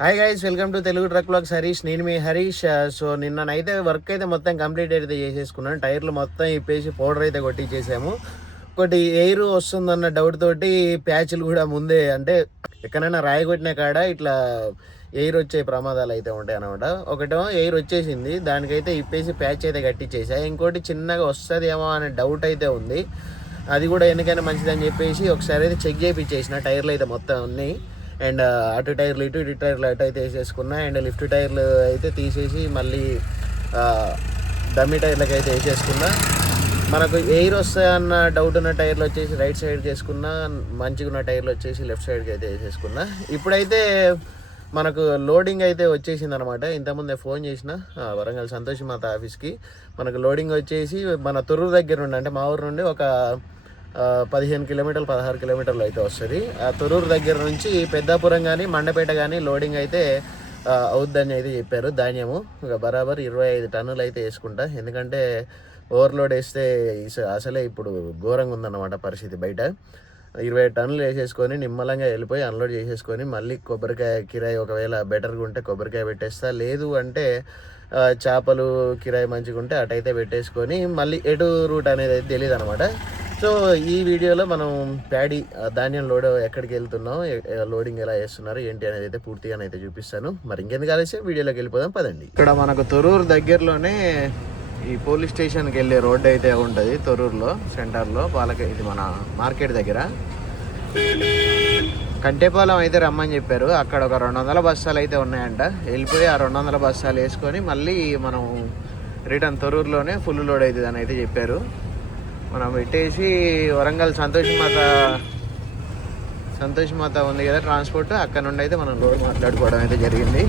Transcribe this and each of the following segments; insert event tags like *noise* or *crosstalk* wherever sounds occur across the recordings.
Hi guys welcome to Telugu truck vlogs Harish నేను మీ Harish. Uh, so నిన్న అయితే వర్క్ అయితే మొత్తం కంప్లీట్ అయితే చేసేసుకున్నాను. టైర్లు మొత్తం ఇప్పేసి పౌడర్ అయితే కొట్టించేసాము ఒకటి ఎయిర్ వస్తుందన్న డౌట్ తోటి ప్యాచ్లు కూడా ముందే అంటే ఎక్కడైనా రాయి కొట్టిన కాడ ఇట్లా ఎయిర్ వచ్చే ప్రమాదాలు అయితే ఉంటాయి అనమాట ఒకటేమో ఎయిర్ వచ్చేసింది. దానికైతే ఇప్పేసి ప్యాచ్ అయితే కట్టించేసా ఇంకోటి చిన్నగా వస్తుందేమో అనే డౌట్ అయితే ఉంది. అది కూడా ఎందుకైనా మంచిదని చెప్పేసి ఒకసారి అయితే చెక్ చేయించేసిన టైర్లు అయితే మొత్తం ఉన్నాయి అండ్ అటు టైర్లు ఇటు ఇటు టైర్లు అటు అయితే వేసేసుకున్నా. అండ్ లిఫ్ట్ టైర్లు అయితే తీసేసి మళ్ళీ డమ్మీ టైర్లకి అయితే వేసేసుకున్నా. మనకు ఎయిర్ వస్తాయన్న డౌట్ ఉన్న టైర్లు వచ్చేసి రైట్ సైడ్ చేసుకున్నా మంచిగా ఉన్న టైర్లు వచ్చేసి లెఫ్ట్ సైడ్కి అయితే వేసేసుకున్నా. ఇప్పుడైతే మనకు లోడింగ్ అయితే వచ్చేసింది అనమాట ఇంతకుముందే ఫోన్ చేసిన వరంగల్ సంతోష్ మాత ఆఫీస్కి మనకు లోడింగ్ వచ్చేసి మన తొర్రూరు దగ్గర నుండి అంటే మా ఊరు నుండి ఒక పదిహేను కిలోమీటర్లు పదహారు కిలోమీటర్లు అయితే వస్తుంది. ఆ తొర్రూరు దగ్గర నుంచి పెద్దాపురం కానీ మండపేట కానీ లోడింగ్ అయితే అవుద్దని అయితే చెప్పారు. ధాన్యము ఇక బరాబర్ ఇరవై ఐదు టన్నులు అయితే వేసుకుంటా. ఎందుకంటే ఓవర్లోడ్ వేస్తే అసలే ఇప్పుడు ఘోరంగా ఉందన్నమాట పరిస్థితి బయట. ఇరవై టన్నులు వేసేసుకొని నిమ్మలంగా వెళ్ళిపోయి అన్లోడ్ చేసేసుకొని మళ్ళీ కొబ్బరికాయ కిరాయి ఒకవేళ బెటర్గా ఉంటే కొబ్బరికాయ పెట్టేస్తా. లేదు అంటే చేపలు కిరాయి మంచిగా ఉంటే అటైతే పెట్టేసుకొని మళ్ళీ ఎటు రూట్ అనేది అయితే తెలియదు అనమాట సో ఈ వీడియోలో మనం ప్యాడీ ధాన్యం లోడ్ ఎక్కడికి వెళ్తున్నాం లోడింగ్ ఎలా చేస్తున్నారు ఏంటి అనేది అయితే పూర్తిగా అయితే చూపిస్తాను. మరి ఇంకెందుకు కలిసి వీడియోలోకి వెళ్ళిపోదాం పదండి. ఇక్కడ మనకు తొరూరు దగ్గరలోనే ఈ పోలీస్ స్టేషన్కి వెళ్ళే రోడ్డు అయితే ఉంటుంది తొరూరులో సెంటర్లో. వాళ్ళకి ఇది మన మార్కెట్ దగ్గర. కంటేపాలెం అయితే రమ్మని చెప్పారు. అక్కడ ఒక రెండు వందల బస్తాలు అయితే ఉన్నాయంట. వెళ్ళిపోయి ఆ రెండు వందల బస్తాలు వేసుకొని మళ్ళీ మనం రిటర్న్ తొరూరులోనే ఫుల్ లోడ్ అవుతుంది అని అయితే చెప్పారు. మనం పెట్టేసి వరంగల్ సంతోష్ మాత సంతోష్ మాత ఉంది కదా ట్రాన్స్పోర్ట్ అక్కడ నుండి అయితే మనం లోడ్ మాట్లాడుకోవడం అయితే జరిగింది.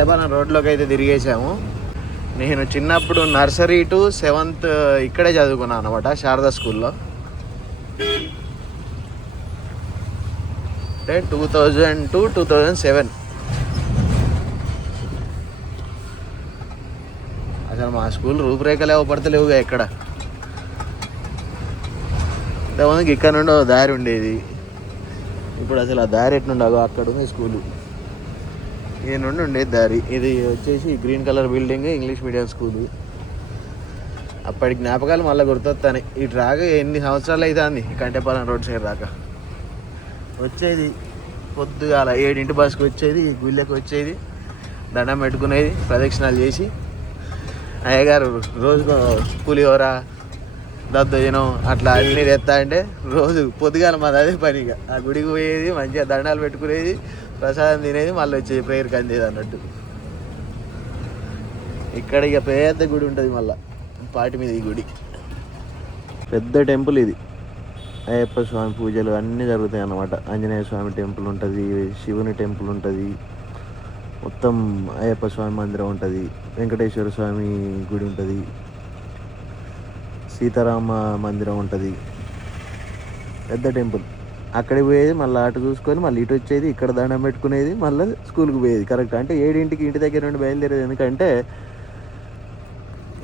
కండపాలెం రోడ్లోకి అయితే తిరిగేసాము నేను చిన్నప్పుడు నర్సరీ టు సెవెంత్ ఇక్కడే చదువుకున్నాను అనమాట శారదా స్కూల్లో. అంటే two thousand to two thousand seven. అసలు మా స్కూల్ రూపురేఖలు ఇవ్వబడతలేవుగా ఎక్కడ. ఇంతకుముందుకి ఇక్కడ నుండి దారి ఉండేది. ఇప్పుడు అసలు ఆ దారి ఎట్టుండగో అక్కడ ఉంది స్కూలు. ఈ నుండి ఉండేది దారి. ఇది వచ్చేసి green colour building English medium school. అప్పటి జ్ఞాపకాలు మళ్ళీ గుర్తొస్తాయి ఇటు రాక ఎన్ని సంవత్సరాలు అవుతుంది కంటేపాలెం రోడ్ సైడ్ రాక వచ్చేది పొద్దుగాల ఏడింటి బస్కి వచ్చేది గుళ్ళకి వచ్చేది దండం పెట్టుకునేది ప్రదక్షిణాలు చేసి. అయ్యగారు రోజు పులిహోర దద్దోజనం అట్లా అన్నీ తెస్తా అంటే రోజు పొద్దుగాల మాది అదే పనిగా ఆ గుడికి పోయేది మంచిగా దండాలు పెట్టుకునేది ప్రసాదం తినేది మళ్ళీ వచ్చి ప్రేయర్కి అందేది అన్నట్టు. ఇక్కడ ఇక పెద్ద గుడి ఉంటుంది మళ్ళీ పాటి మీద ఈ గుడి. పెద్ద టెంపుల్ ఇది. అయ్యప్ప స్వామి పూజలు అన్నీ జరుగుతాయి అన్నమాట. ఆంజనేయ స్వామి టెంపుల్ ఉంటుంది శివుని టెంపుల్ ఉంటుంది మొత్తం అయ్యప్ప స్వామి మందిరం ఉంటుంది వెంకటేశ్వర స్వామి గుడి ఉంటుంది సీతారామ మందిరం ఉంటుంది. పెద్ద టెంపుల్. అక్కడికి పోయేది మళ్ళీ అటు చూసుకొని మళ్ళీ ఇటు వచ్చేది ఇక్కడ దండం పెట్టుకునేది మళ్ళీ స్కూల్కి పోయేది. కరెక్ట్ అంటే ఏడింటికి ఇంటి దగ్గర నుండి బయలుదేరేది. ఎందుకంటే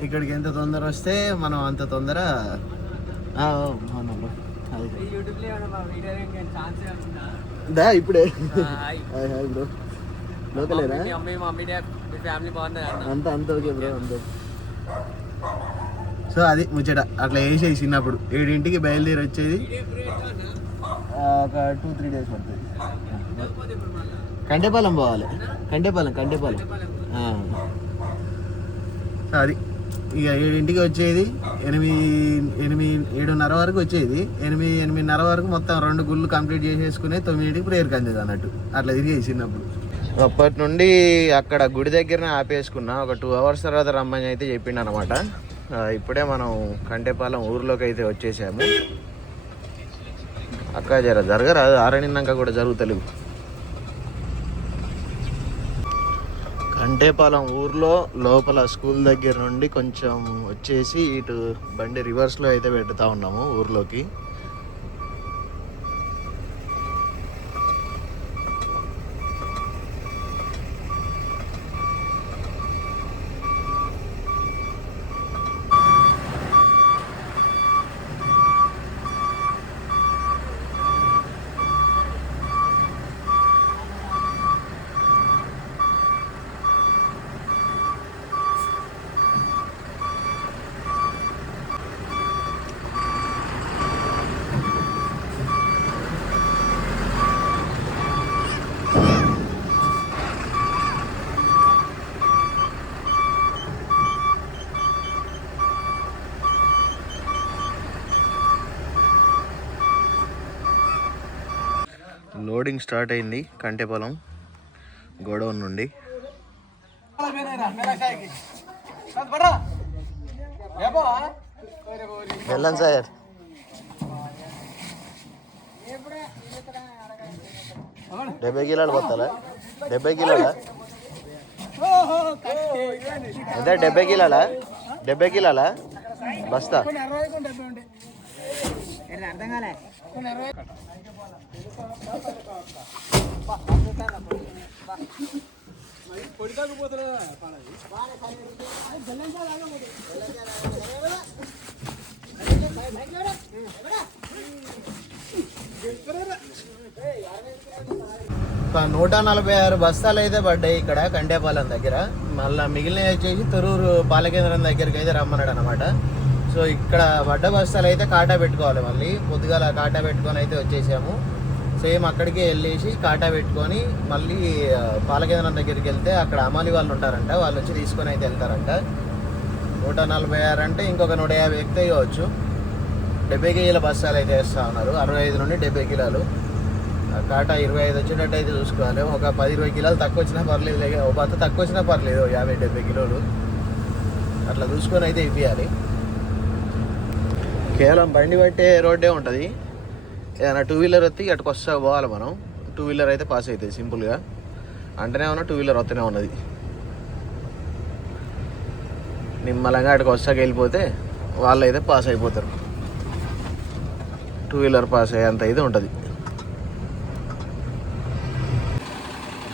ఇక్కడికి ఎంత తొందర వస్తే మనం అంత తొందర అవునమ్మా. దా ఇప్పుడే. Hi bro. అంత అంత ఓకే బ్రో అంత. సో అది ముచ్చట. అట్లా వేసేసి చిన్నప్పుడు. ఏడింటికి బయలుదేరి వచ్చేది ఒక టూ త్రీ డేస్ పడుతుంది. కంటేపాలెం పోవాలి. కంటేపాలెం కంటేపాలెం. అది. ఇక ఏడింటికి వచ్చేది ఎనిమిది ఎనిమిది ఏడున్నర వరకు వచ్చేది. ఎనిమిది ఎనిమిదిన్నర వరకు మొత్తం రెండు గుళ్ళు కంప్లీట్ చేసేసుకుని తొమ్మిదింటికి ప్రేయర్కి అందేది అన్నట్టు. అట్లా తిరిగి చిన్నప్పుడు. అప్పటి నుండి అక్కడ గుడి దగ్గరనే ఆపేసుకున్నా. ఒక టూ అవర్స్ తర్వాత రమ్మని అయితే చెప్పిండు అనమాట ఇప్పుడే మనం కంటేపాలెం ఊర్లోకి అయితే వచ్చేసాము. అక్క జర జరగరా ఆరనిన్నాక కూడా జరుగుతలేవు. కంటేపాలెం ఊర్లో లోపల స్కూల్ దగ్గర నుండి కొంచెం వచ్చేసి ఇటు బండి రివర్స్లో అయితే పెడతా ఉన్నాము ఊర్లోకి. లోడింగ్ స్టార్ట్ అయింది. కంటెపొలం గోడౌన్ నుండి. వెళ్ళండి సార్ డెబ్బై కిలోలు పోతారా? డెబ్బై కిలోలా? ఎంత? డెబ్బై కిలోలా? డెబ్బై కిలోలా? బస్తా. ఒక నూట నలభై ఆరు బస్తాలు అయితే పడ్డాయి ఇక్కడ కండేపాలెం దగ్గర. మళ్ళీ మిగిలినవి వచ్చేసి తొరూరు పాలకేంద్రం దగ్గరికి అయితే రమ్మన్నాడు అనమాట సో ఇక్కడ పడ్డ బస్తాలు అయితే కాటా పెట్టుకోవాలి మళ్ళీ. పొద్దుగాల కాటా పెట్టుకొని అయితే వచ్చేసాము. సేమ్ అక్కడికి వెళ్ళేసి కాటా పెట్టుకొని మళ్ళీ పాలకేంద్రం దగ్గరికి వెళ్తే అక్కడ అమాలి వాళ్ళు ఉంటారంట వాళ్ళు వచ్చి తీసుకొని అయితే వెళ్తారంట. నూట నలభై ఆరు అంటే ఇంకొక నూట యాభై ఎక్కితే కావచ్చు డెబ్బై కేజీల బస్తాలు అయితే వేస్తా ఉన్నారు అరవై ఐదు నుండి డెబ్బై కిలోలు. కాటా ఇరవై ఐదు వచ్చేటట్టు అయితే చూసుకోవాలి. ఒక పది ఇరవై కిలోలు తక్కువ వచ్చినా పర్లేదు లేక ఒక బత్త తక్కువ వచ్చినా పర్లేదు యాభై డెబ్బై కిలోలు. అట్లా చూసుకొని అయితే ఇవ్వాలి కేవలం బండి పట్టే రోడ్డే ఉంటుంది. ఏదైనా టూ వీలర్ వస్తే అటుకు వస్తా పోవాలి మనం. టూ వీలర్ అయితే పాస్ అవుతుంది సింపుల్గా అంటేనే ఉన్నా టూ వీలర్ వస్తూనే ఉన్నది. నిమ్మలంగా అటుకు వస్తాకి వెళ్ళిపోతే వాళ్ళు అయితే పాస్ అయిపోతారు. టూ వీలర్ పాస్ అయ్యేంత ఇది ఉంటుంది.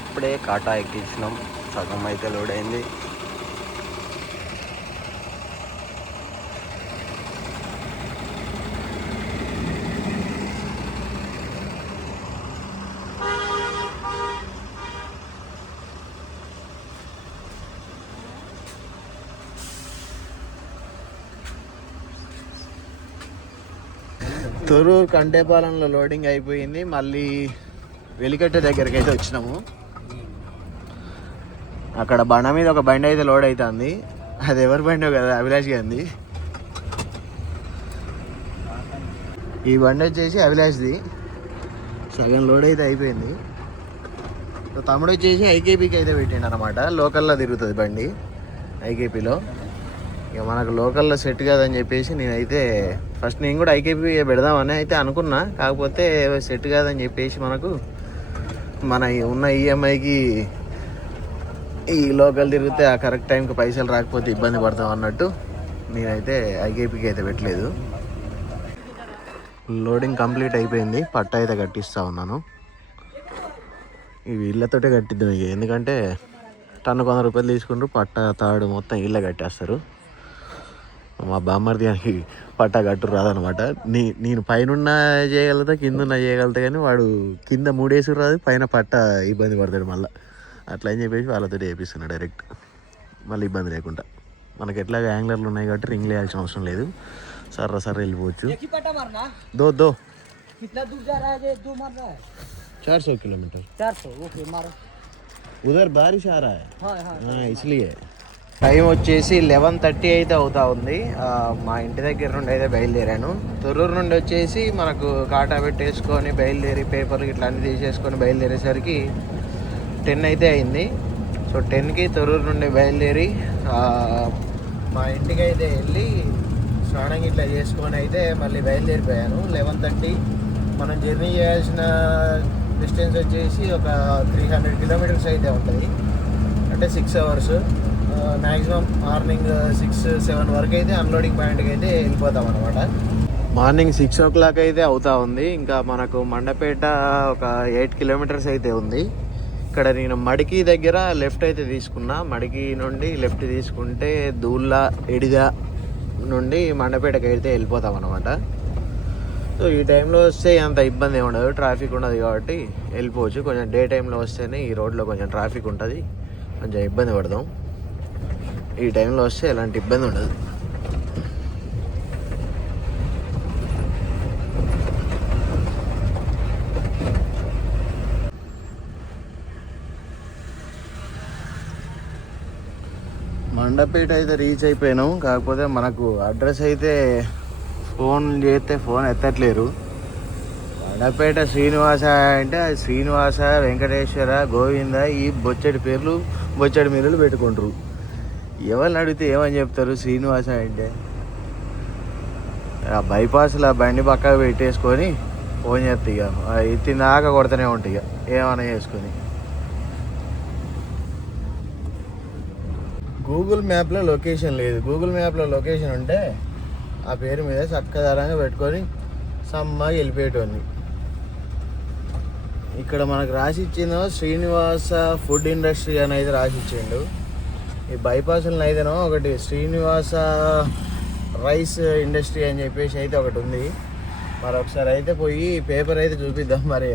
ఇప్పుడే కాటా ఎక్కించినాం. సగం అయితే లోడ్ అయింది. తొరూరు కంటేపాలెంలో లోడింగ్ అయిపోయింది. మళ్ళీ వెలికట్ట దగ్గరికి అయితే వచ్చినాము. అక్కడ బండ మీద ఒక బండి అయితే లోడ్ అవుతుంది అది ఎవరి బండి కదా? అభిలాష్ గాంధీ ఈ బండి వచ్చేసి అభిలాష్ది. సగం లోడ్ అయితే అయిపోయింది. తమ్ముడు వచ్చేసి ఐకేపీకి అయితే పెట్టిండు అనమాట లోకల్లో తిరుగుతుంది బండి ఐకేపీలో. ఇక మనకు లోకల్లో సెట్ కాదని చెప్పేసి నేనైతే ఫస్ట్ నేను కూడా ఐకేపీ పెడదామని అయితే అనుకున్నా. కాకపోతే సెట్ కాదని చెప్పేసి మనకు మన ఉన్న ఈఎంఐకి ఈ లోకల్ తిరిగితే ఆ కరెక్ట్ టైంకి పైసలు రాకపోతే ఇబ్బంది పడతాం అన్నట్టు నేనైతే ఐకేపీకి అయితే పెట్టలేదు. లోడింగ్ కంప్లీట్ అయిపోయింది. పట్ట అయితే కట్టిస్తా ఉన్నాను. ఇవి ఇళ్ళతోటే కట్టిద్దాం ఇక. ఎందుకంటే టన్ను కొందరు రూపాయలు తీసుకుంటారు పట్ట తాడు మొత్తం ఇళ్ళ కట్టేస్తారు. మా బామ్మర్ది అని పట్టా కట్టు రాదనమాట నీ నేను పైన చేయగలుగుతా కింద చేయగలుగుతా కానీ వాడు కింద మూడేసి రాదు పైన పట్ట ఇబ్బంది పడతాడు మళ్ళీ అట్లా అని చెప్పేసి వాళ్ళతో చేపిస్తున్నాడు డైరెక్ట్ మళ్ళీ ఇబ్బంది లేకుండా మనకి ఎట్లాగా యాంగ్లర్లు ఉన్నాయి కాబట్టి రింగ్ వేయాల్సిన అవసరం లేదు సర్ర సర్ర వెళ్ళిపోవచ్చు की पटा मारना దో దో कितना दूर जा रहा है ये दो मार रहा है चार सौ किलोमीटर चार सौ ओके मारो ఉదర్ బారిష్ ఆ రా हाँ हाँ ఇస్లియే టైం వచ్చేసి లెవెన్ థర్టీ అయితే అవుతా ఉంది. మా ఇంటి దగ్గర నుండి అయితే బయలుదేరాను. తొర్రూరు నుండి వచ్చేసి మనకు కాటా పెట్టేసుకొని బయలుదేరి పేపర్లు ఇట్లా అన్ని తీసేసుకొని బయలుదేరేసరికి టెన్ అయితే అయింది. సో టెన్కి తొర్రూరు నుండి బయలుదేరి మా ఇంటికి అయితే వెళ్ళి స్నానం ఇట్లా చేసుకొని అయితే మళ్ళీ బయలుదేరిపోయాను. లెవెన్ థర్టీ మనం జర్నీ చేయాల్సిన డిస్టెన్స్ వచ్చేసి ఒక త్రీ హండ్రెడ్ కిలోమీటర్స్ అయితే ఉంటుంది అంటే six hours maximum morning six seven వరకు అయితే అన్లోడింగ్ పాయింట్కి అయితే వెళ్ళిపోతాం అనమాట మార్నింగ్ సిక్స్ ఓ క్లాక్ అయితే అవుతా ఉంది. ఇంకా మనకు మండపేట ఒక ఎయిట్ కిలోమీటర్స్ అయితే ఉంది. ఇక్కడ నేను మడికి దగ్గర లెఫ్ట్ అయితే తీసుకున్నా. మడికి నుండి లెఫ్ట్ తీసుకుంటే దూళ్ళ ఎడిగా నుండి మండపేటకి అయితే వెళ్ళిపోతాం అనమాట సో ఈ టైంలో వస్తే అంత ఇబ్బంది ఏమి ఉండదు. ట్రాఫిక్ ఉండదు కాబట్టి వెళ్ళిపోవచ్చు. కొంచెం డే టైంలో వస్తేనే ఈ రోడ్లో కొంచెం ట్రాఫిక్ ఉంటుంది. కొంచెం ఇబ్బంది పడదాం. ఈ టైంలో వస్తే ఎలాంటి ఇబ్బంది ఉండదు. మండపేట అయితే రీచ్ అయిపోయినాం. కాకపోతే మనకు అడ్రస్ అయితే ఫోన్ చేస్తే ఫోన్ ఎత్తట్లేరు. మండపేట శ్రీనివాస అంటే శ్రీనివాస వెంకటేశ్వర గోవింద ఈ బొచ్చడి పేర్లు బొచ్చడి మీరులు పెట్టుకుంటారు. ఎవరిని అడిగితే ఏమని చెప్తారు? శ్రీనివాస అంటే. ఆ బైపాస్లో బండి పక్కకు పెట్టేసుకొని ఫోన్ చేస్తా ఇక ఆ కొడుతూనే ఉంటాయి ఇక ఏమైనా చేసుకొని. గూగుల్ మ్యాప్లో లొకేషన్ లేదు. గూగుల్ మ్యాప్లో లొకేషన్ ఉంటే ఆ పేరు మీద చక్కదారంగా పెట్టుకొని సమ్మగా వెళ్ళిపోయేటోని ఇక్కడ మనకు రాసి ఇచ్చిందో శ్రీనివాస ఫుడ్ ఇండస్ట్రీ అని అయితే రాసి ఇచ్చిండు ఈ బైపాస్లో అయితేనో ఒకటి శ్రీనివాస రైస్ ఇండస్ట్రీ అని చెప్పేసి అయితే ఒకటి ఉంది. మరి ఒకసారి అయితే పోయి పేపర్ అయితే చూపిద్దాం మరి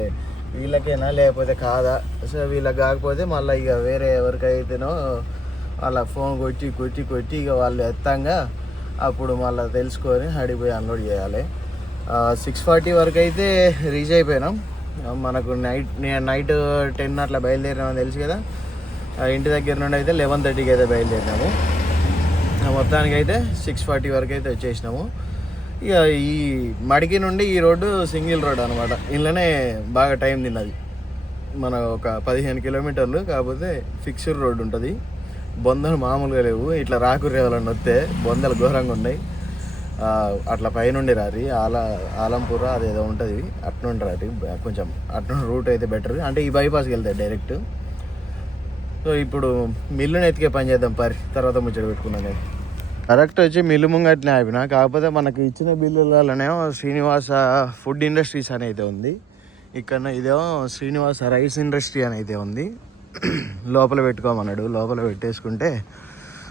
వీళ్ళకేనా లేకపోతే కాదా? సో వీళ్ళకి కాకపోతే మళ్ళీ ఇక వేరే ఎవరికైతేనో వాళ్ళ ఫోన్ కొట్టి కొట్టి కొట్టి ఇక వాళ్ళు ఎత్తంగా అప్పుడు మళ్ళీ తెలుసుకొని అడిగిపోయి అన్లోడ్ చేయాలి. సిక్స్ ఫార్టీ వరకు అయితే రీచ్ అయిపోయినాం. మనకు నైట్ నైట్ టెన్ అట్లా బయలుదేరినామని తెలుసు కదా. ఇంటి దగ్గర నుండి అయితే లెవెన్ థర్టీకి అయితే బయలుదేరినాము. ఆ, మొత్తానికి అయితే సిక్స్ ఫార్టీ వరకు అయితే వచ్చేసినాము. ఇక ఈ మడికి నుండి ఈ రోడ్డు సింగిల్ రోడ్ అనమాట ఇంట్లోనే బాగా టైం తిన్నది. మన ఒక పదిహేను కిలోమీటర్లు కాకపోతే ఫిక్స్డ్ రోడ్ ఉంటుంది. బొందలు మామూలుగా లేవు. ఇట్లా రాకుర్రి వస్తే బొందలు ఘోరంగా ఉన్నాయి. అట్లా పైనుండి రారి ఆల ఆలంపూర అదేదో ఉంటుంది. అట్నుండి రారి కొంచెం అట్నుండి రూట్ అయితే బెటర్ అంటే ఈ బైపాస్కి వెళ్తాయి డైరెక్ట్ సో ఇప్పుడు మిల్లుని ఎత్తికే పని చేద్దాం పరి. తర్వాత ముచ్చట పెట్టుకున్నాం కదా కరెక్ట్ వచ్చి మిల్లు ముంగట్నే ఆపిన కాకపోతే మనకి ఇచ్చిన బిల్లులలోనేమో శ్రీనివాస ఫుడ్ ఇండస్ట్రీస్ అని అయితే ఉంది. ఇక్కడ ఇదేమో శ్రీనివాస రైస్ ఇండస్ట్రీ అని అయితే ఉంది. లోపల పెట్టుకోమన్నాడు లోపల పెట్టేసుకుంటే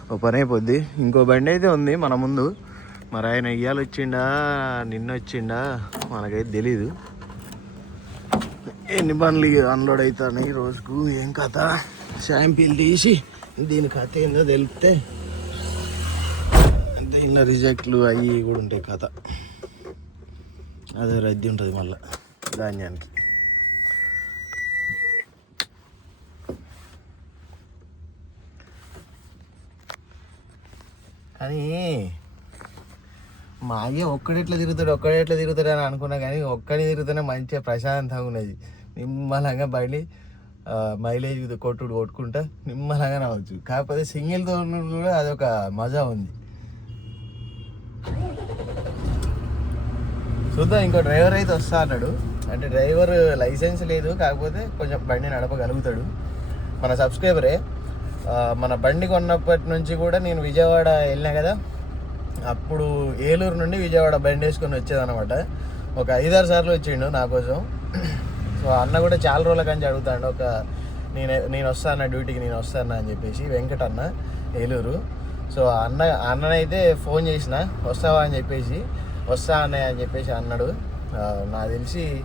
ఓ పని అయిపోద్ది ఇంకో బండి అయితే ఉంది మన ముందు. మరి ఆయన ఇయ్యాలు వచ్చిండా నిన్న వచ్చిండా మనకైతే తెలీదు. ఎన్ని బండ్లు అన్లోడ్ అవుతాయి రోజుకు ఏం కథ? శాంపిల్ తీసి దీని కథ ఏందో తెలిపితే దీనిలో రిజెక్ట్లు అవి కూడా ఉంటాయి కథ. అదే రద్దీ ఉంటుంది మళ్ళీ ధాన్యానికి. కానీ మా అయ్య ఒక్కడెట్లా తిరుగుతాడు ఒక్కడెట్లా తిరుగుతాడు అని అనుకున్నా కానీ ఒక్కడి తిరుగుతూనే మంచిగా ప్రశాంతంగా ఉన్నది. నిమ్మలంగా బయలు మైలేజ్ కొట్టుడు కొట్టుకుంటా నిమ్మలంగా రావచ్చు కాకపోతే సింగిల్తో కూడా అదొక మజా ఉంది. చూద్దాం ఇంకో డ్రైవర్ అయితే వస్తా అన్నాడు. అంటే డ్రైవర్ లైసెన్స్ లేదు కాకపోతే కొంచెం బండి నడపగలుగుతాడు. మన సబ్స్క్రైబరే. మన బండి కొన్నప్పటి నుంచి కూడా నేను విజయవాడ వెళ్ళినా కదా అప్పుడు ఏలూరు నుండి విజయవాడ బండి వేసుకొని వచ్చేదనమాట ఒక ఐదారు సార్లు వచ్చిండు నా కోసం. సో అన్న కూడా చాలా రోజుల కానీ అడుగుతాడు ఒక నేను నేను వస్తాను డ్యూటీకి నేను వస్తాను? అని చెప్పేసి వెంకట అన్న ఏలూరు. సో అన్న అన్ననైతే ఫోన్ చేసిన వస్తావా? అని చెప్పేసి వస్తా అన్నయ్య అని చెప్పేసి అన్నాడు. నాకు తెలిసి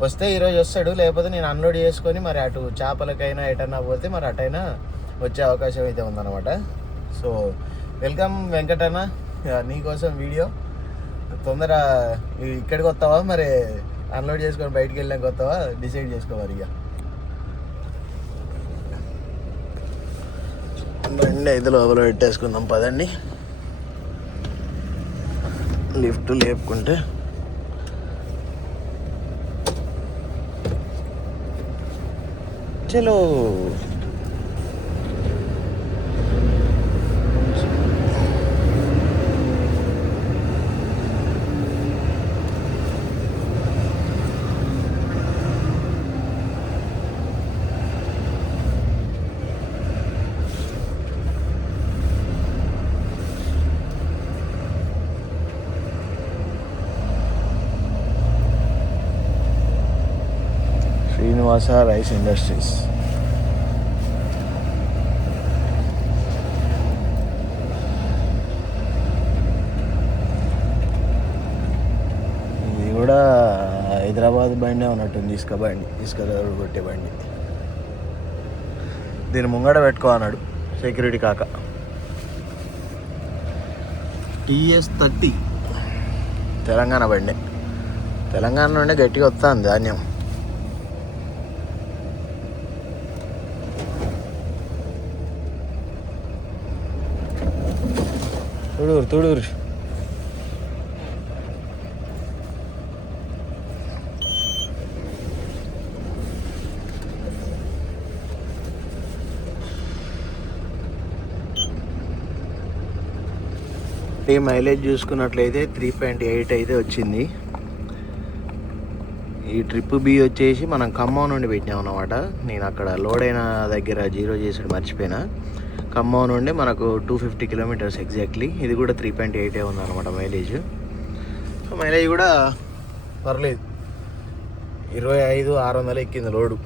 వస్తే ఈరోజు వస్తాడు లేకపోతే నేను అన్లోడ్ చేసుకొని మరి అటు చేపలకైనా ఎటన్నా పోతే మరి అటైనా వచ్చే అవకాశం అయితే ఉందన్నమాట. సో వెల్కమ్ వెంకటన్న నీకోసం వీడియో. తొందర ఇక్కడికి వస్తావా? మరి అన్లోడ్ చేసుకొని బయటికి వెళ్ళాక వస్తావా డిసైడ్ చేసుకోవాలి ఇక. బండి అయితే లోపల పెట్టేసుకుందాం పదండి. లిఫ్ట్ లేపుకుంటే. చలో. శ్రీనివాస రైస్ ఇండస్ట్రీస్ ఇది కూడా హైదరాబాద్ బండి ఉన్నట్టుంది ఇసుక బండి ఇసుక కొట్టే బండి. దీని ముంగడ పెట్టుకో అన్నాడు సెక్యూరిటీ కాక. టీఎస్ థర్టీ తెలంగాణ బండి. తెలంగాణ నుండి గట్టిగా వస్తుంది ధాన్యం. తుడూరు తుడూరు. ఈ మైలేజ్ చూసుకున్నట్లయితే త్రీ పాయింట్ ఎయిట్ అయితే వచ్చింది. ఈ ట్రిప్ బి వచ్చేసి మనం ఖమ్మం నుండి పెట్టినాం అనమాట నేను అక్కడ లోడ్ అయిన దగ్గర జీరో చేసి మర్చిపోయినా. ఖమ్మం నుండి మనకు టూ ఫిఫ్టీ కిలోమీటర్స్ ఎగ్జాక్ట్లీ ఇది కూడా త్రీ పాయింట్ ఎయిటే ఉందన్నమాట మైలేజ్ సో మైలేజ్ కూడా పర్లేదు. ఇరవై ఐదు ఆరు వందలు ఎక్కింది load.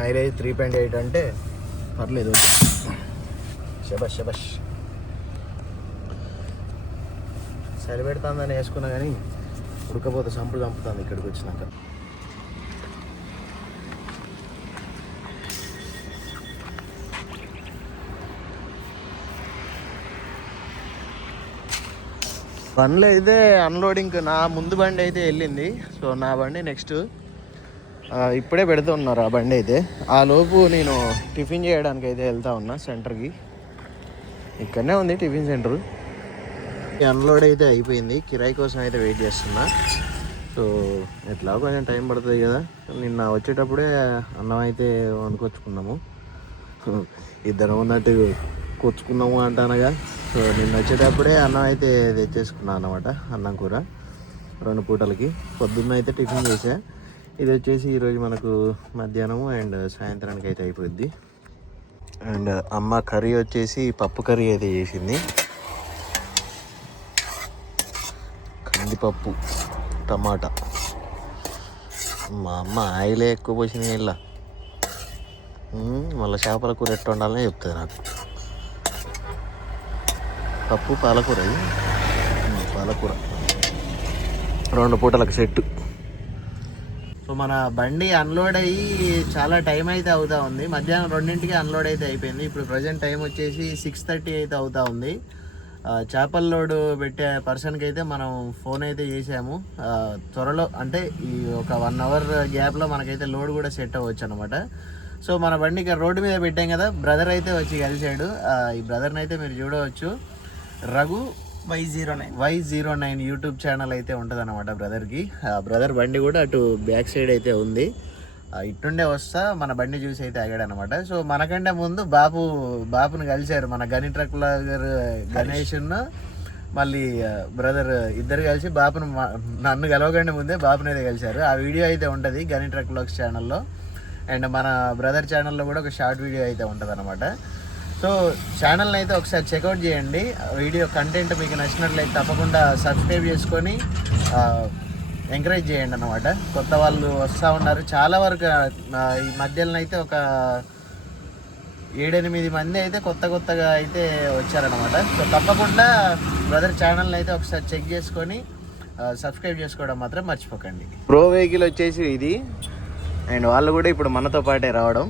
Mileage three point eight అంటే పర్లేదు శబష్ శబష్ సరిపెడుతుందని వేసుకున్నా కానీ ఉడకపోతే సంపులు చంపుతుంది ఇక్కడికి వచ్చినాక. బండ్లు అయితే అన్లోడింగ్ నా ముందు బండి అయితే వెళ్ళింది. సో నా బండి నెక్స్ట్ ఇప్పుడే పెడుతున్నారు ఆ బండి అయితే. ఆ లోపు నేను టిఫిన్ చేయడానికి అయితే వెళ్తా ఉన్నా సెంటర్కి. ఇక్కడనే ఉంది టిఫిన్ సెంటర్. అన్లోడ్ అయితే అయిపోయింది. కిరాయి కోసం అయితే వెయిట్ చేస్తున్నా. సో ఎట్లా కొంచెం టైం పడుతుంది కదా. నిన్న వచ్చేటప్పుడే అన్నం అయితే వండుకొచ్చుకున్నాము. *laughs* ఇద్దరం ఉన్నట్టు కొచ్చుకున్నాము అంటానగా సో నిన్న వచ్చేటప్పుడే అన్నం అయితే తెచ్చేసుకున్నాను అనమాట అన్నం కూర రెండు పూటలకి. పొద్దున్న అయితే టిఫిన్ చేసా ఇది వచ్చేసి ఈరోజు మనకు మధ్యాహ్నము అండ్ సాయంత్రానికి అయితే అయిపోద్ది అండ్ అమ్మ కర్రీ వచ్చేసి పప్పు కర్రీ అయితే చేసింది. కందిపప్పు టమాటా. మా అమ్మ ఆయిలే ఎక్కువ పోసింది ఇలా మళ్ళీ చేపల కూర ఎట్టు ఉండాలని చెప్తుంది నాకు. పప్పు పాలకూర ఇది. పాలకూర. రెండు పూటలకు సెట్టు. సో మన బండి అన్లోడ్ అయ్యి చాలా టైం అయితే అవుతా ఉంది. మధ్యాహ్నం రెండింటికి అన్లోడ్ అయితే అయిపోయింది. ఇప్పుడు ప్రజెంట్ టైం వచ్చేసి సిక్స్ థర్టీ అయితే అవుతా ఉంది. చేపల లోడ్ పెట్టే పర్సన్కి అయితే మనం ఫోన్ అయితే చేసాము త్వరలో అంటే ఈ ఒక వన్ అవర్ గ్యాప్లో మనకైతే లోడ్ కూడా సెట్ అవ్వచ్చు అనమాట సో మన బండి ఇక్కడ రోడ్డు మీద పెట్టాం కదా బ్రదర్ అయితే వచ్చి కలిసాడు ఈ బ్రదర్ని అయితే మీరు చూడవచ్చు. Raghu Y zero nine Y zero nine YouTube channel అయితే ఉంటుంది అనమాట బ్రదర్కి. ఆ బ్రదర్ బండి కూడా అటు బ్యాక్ సైడ్ అయితే ఉంది. ఆ ఇటుండే వస్తా మన బండి చూసి అయితే ఆగాడు అనమాట సో మనకంటే ముందు బాపు బాపుని కలిశారు. మన గని ట్రక్ గారు గణేష్ మళ్ళీ బ్రదర్ ఇద్దరు కలిసి బాపును నన్ను కలవకండి ముందే బాపుని అయితే కలిశారు. ఆ వీడియో అయితే ఉంటుంది గని ట్రక్ బ్లాగ్స్ ఛానల్లో అండ్ మన బ్రదర్ ఛానల్లో కూడా ఒక షార్ట్ వీడియో అయితే ఉంటుంది అనమాట సో ఛానల్ని అయితే ఒకసారి చెక్అవుట్ చేయండి. వీడియో కంటెంట్ మీకు నచ్చినట్లయితే తప్పకుండా సబ్స్క్రైబ్ చేసుకొని ఎంకరేజ్ చేయండి అనమాట కొత్త వాళ్ళు వస్తూ ఉన్నారు. చాలా వరకు ఈ మధ్యలో అయితే ఒక ఏడెనిమిది మంది అయితే కొత్త కొత్తగా అయితే వచ్చారనమాట సో తప్పకుండా బ్రదర్ ఛానల్ని అయితే ఒకసారి చెక్ చేసుకొని సబ్స్క్రైబ్ చేసుకోవడం మాత్రం మర్చిపోకండి. ప్రో వెహికల్ వచ్చేసి ఇది. అండ్ వాళ్ళు కూడా ఇప్పుడు మనతో పాటే రావడం.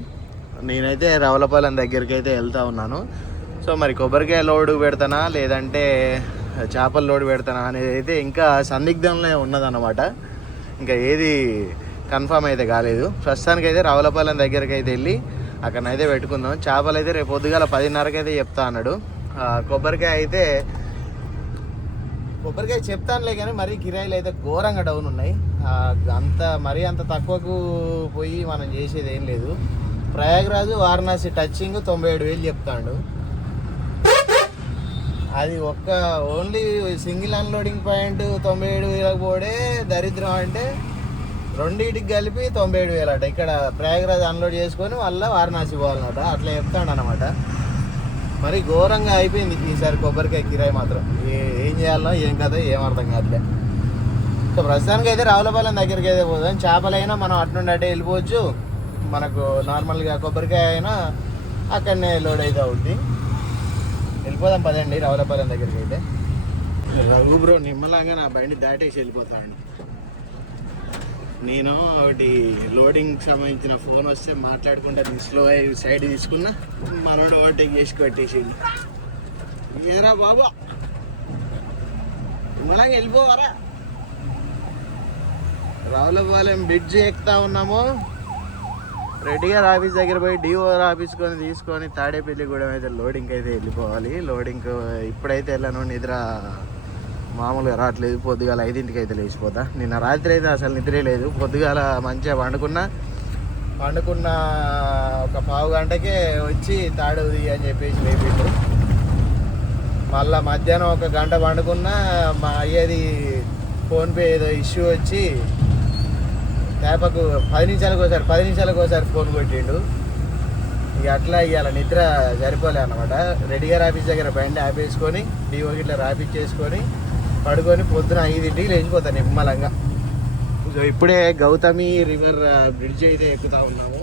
నేనైతే రవలపాలెం దగ్గరికి అయితే వెళ్తా ఉన్నాను. సో మరి కొబ్బరికాయ లోడు పెడతానా? లేదంటే చేపల లోడు పెడతానా? అనేది అయితే ఇంకా సందిగ్ధంలో ఉన్నదన్నమాట. ఇంకా ఏది కన్ఫామ్ అయితే కాలేదు. ప్రస్తుతానికి అయితే రావులపాలెం దగ్గరికి అయితే వెళ్ళి అక్కడనైతే పెట్టుకుందాం. చేపలు అయితే రేపు పొద్దుగాల పదిన్నరకి అయితే చెప్తా అన్నాడు. కొబ్బరికాయ అయితే కొబ్బరికాయ చెప్తానులే కానీ మరీ కిరాయిలు అయితే ఘోరంగా డౌన్ ఉన్నాయి. అంత మరీ అంత తక్కువకు పోయి మనం చేసేది ఏం లేదు. ప్రయాగరాజు వారణాసి టచ్చింగ్ తొంభై ఏడు వేలు చెప్తాడు. అది ఒక్క ఓన్లీ సింగిల్ అన్లోడింగ్ పాయింట్ తొంభై ఏడు వేలకు పోడే దరిద్రం అంటే రెండింటికి కలిపి తొంభై ఏడు వేలు అట ఇక్కడ ప్రయాగరాజ్ అన్లోడ్ చేసుకొని మళ్ళీ వారణాసి పోవాలన్నమాట. అట్లా చెప్తాడు అనమాట మరి ఘోరంగా అయిపోయింది ఈసారి కొబ్బరికాయ కిరాయి మాత్రం. ఏం చేయాలో ఏం కదా ఏం అర్థం కాదులే సో ప్రస్తుతానికి అయితే రావులపాలెం దగ్గరికి అయితే పోదాం. చేపలైనా మనం అటు నుండి అటే వెళ్ళిపోవచ్చు. మనకు నార్మల్గా కొబ్బరికాయ అయినా అక్కడనే లోడ్ అయితే అవుద్ది. వెళ్ళిపోదాం పదండి రావులపాలెం దగ్గరికి అయితే. రఘు బ్రో నిమ్మలాగా నా బండి దాటేసి వెళ్ళిపోతాను. నేను ఒకటి లోడింగ్ సంబంధించిన ఫోన్ వస్తే మాట్లాడుకుంటే స్లో అయ్యి సైడ్ తీసుకున్నా మనోడు ఓవర్టేక్ చేసి కొట్టేసింది ఏరా బాబా? నిమ్మలాగా వెళ్ళిపోవారా? రావులపాలెం బ్రిడ్జ్ ఎక్కుతా ఉన్నాము. రెడ్డిగారు ఆఫీస్ దగ్గర పోయి డిఓఆర్ ఆఫీస్కొని తీసుకొని తీసుకొని తాడేపల్లిగూడెం అయితే లోడింగ్ అయితే వెళ్ళిపోవాలి. లోడింగ్ ఇప్పుడైతే వెళ్ళాను నిద్ర మామూలుగా రావట్లేదు. పొద్దుగాల ఐదింటికి అయితే లేచిపోతా. నిన్న రాత్రి అయితే అసలు నిద్రే లేదు. పొద్దుగాల మంచిగా పండుకున్నా. పండుకున్న ఒక పావు గంటకే వచ్చి తాడుది అని చెప్పేసి లేపిండు మళ్ళీ మధ్యాహ్నం ఒక గంట పండుకున్నా మా అయ్యేది ఫోన్పే ఏదో ఇష్యూ వచ్చి తేపకు పది నిమిషాలకు ఒకసారి పది నిమిషాలకు ఒకసారి ఫోన్ కొట్టిండు. ఇక అట్లా ఇవాళ నిద్ర సరిపోలే అనమాట రెడీగా ఆఫీస్ దగ్గర బండి ఆపేసుకొని డివో గిట్ల రాపిచ్చేసుకొని పడుకొని పొద్దున ఐదింటికి లేచిపోతాను నిమ్మలంగా. సో ఇప్పుడే గౌతమి రివర్ బ్రిడ్జ్ అయితే ఎక్కుతా ఉన్నాము.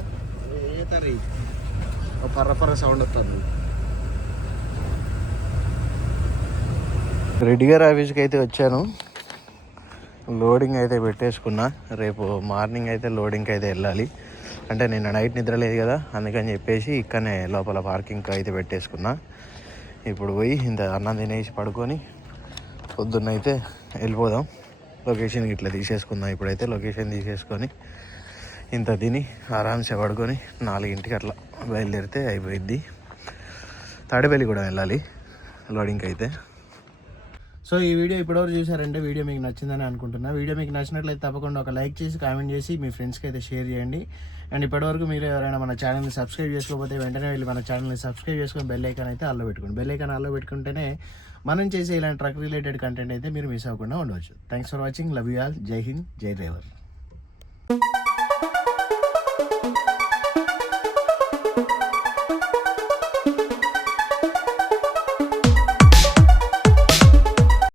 ఏ తరి? ఒక పర్రపర్ర సౌండ్ వస్తుంది రెడ్డి గారి ఆఫీస్కి అయితే వచ్చాను. లోడింగ్ అయితే పెట్టేసుకున్నా. రేపు మార్నింగ్ అయితే లోడింగ్కి అయితే వెళ్ళాలి. అంటే నిన్న నైట్ నిద్ర లేదు కదా అందుకని చెప్పేసి ఇక్కడనే లోపల పార్కింగ్ అయితే పెట్టేసుకున్నా. ఇప్పుడు పోయి ఇంత అన్నం తినేసి పడుకొని పొద్దున్న అయితే వెళ్ళిపోదాం. లొకేషన్ ఇట్లా తీసేసుకుందాం ఇప్పుడైతే లొకేషన్ తీసేసుకొని ఇంత తిని ఆరామ్సే పడుకొని నాలుగింటికి అట్లా బయలుదేరితే అయిపోయిద్ది. తాడేపల్లి కూడా వెళ్ళాలి లోడింగ్కి అయితే. సో ఈ వీడియో ఇప్పటివరకు చూసారంటే వీడియో మీకు నచ్చిందని అనుకుంటున్నా. వీడియో మీకు నచ్చినట్లయితే తప్పకుండా ఒక లైక్ చేసి కామెంట్ చేసి మీ ఫ్రెండ్స్కి అయితే షేర్ చేయండి. అండ్ ఇప్పటివరకు మీరు ఎవరైనా మన ఛానల్ని సబ్స్క్రైబ్ చేసుకోకపోతే వెంటనే వెళ్ళి మన ఛానల్ని సబ్స్క్రైబ్ చేసుకొని బెల్ ఐకాన్ అయితే అల్లో పెట్టుకోండి. బెల్ ఐకాన్ అల్లో పెట్టుకుంటేనే మనం చేసే ఇలాంటి ట్రక్ రిలేటెడ్ కంటెంట్ అయితే మీరు మిస్ అవ్వకుండా ఉండవచ్చు. Thanks for watching. Love you all. జై హింద్. జై డ్రైవర్